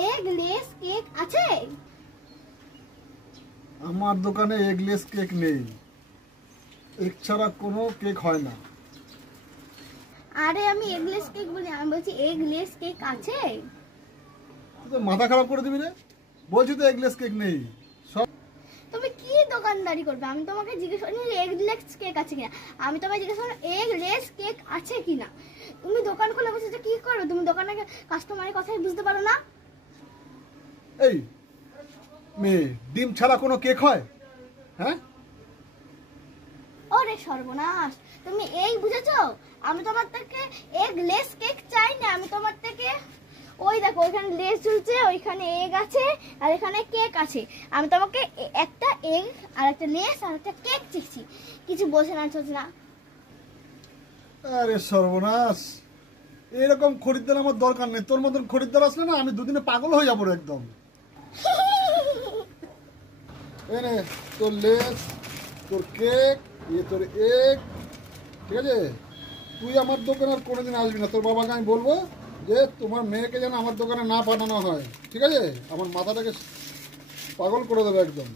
Eggless cake আছে? আমার দোকানে এগলেস কেক নেই, এগ ছাড়া কোনো কেক হয় না। আরে আমি এগলেস কেক বলি, আমি বলছি এগলেস কেক আছে? তুই তো মাথা খারাপ করে দিবি রে, বলছি তো এগলেস কেক নেই। তুমি কি দোকানদারি করবে? আমি তোমাকে জিজ্ঞেস করি এগলেস কেক আছে কিনা, আমি তোমায় জিজ্ঞেস করি এগলেস কেক আছে কিনা। তুমি দোকান খুলে বসেছো কি করো? তুমি দোকানে কাস্টমারের কথাই বুঝতে পারো না? এই মেয়ে, ডিম ছাড়া কোনো কেক হয়? হ্যাঁ, ওরে সর্বনাশ, তুমি এই বুঝেছো? আমি তোমার থেকে এগলেস কেক চাই না, আমি তোমার থেকে ওই দেখো ওইখানে লেস ঝুলছে, ওইখানে এগ আছে আর এখানে কেক আছে। আমি তোমাকে একটা এগ আর একটা লেস আর একটা কেক চেয়েছি, কিছু বোঝে না চলছে না। আরে সর্বনাশ, এরকম খরিদ্দার আমার দরকার নেই। তোর মতন খরিদ্দার আসলে না আমি দুদিনে পাগল হয়ে যাবো একদম। এনে তোর লেস, তোর কেক, তোর এগ, ঠিক আছে? তুই আমার দোকানে আর কোনোদিন আসবি না। তোর বাবাকে আমি বলবো যে তোমার মেয়েকে যেন আমার দোকানে না পাঠানো হয়, ঠিক আছে? আমার মাথাটাকে পাগল করে দেবে একদম।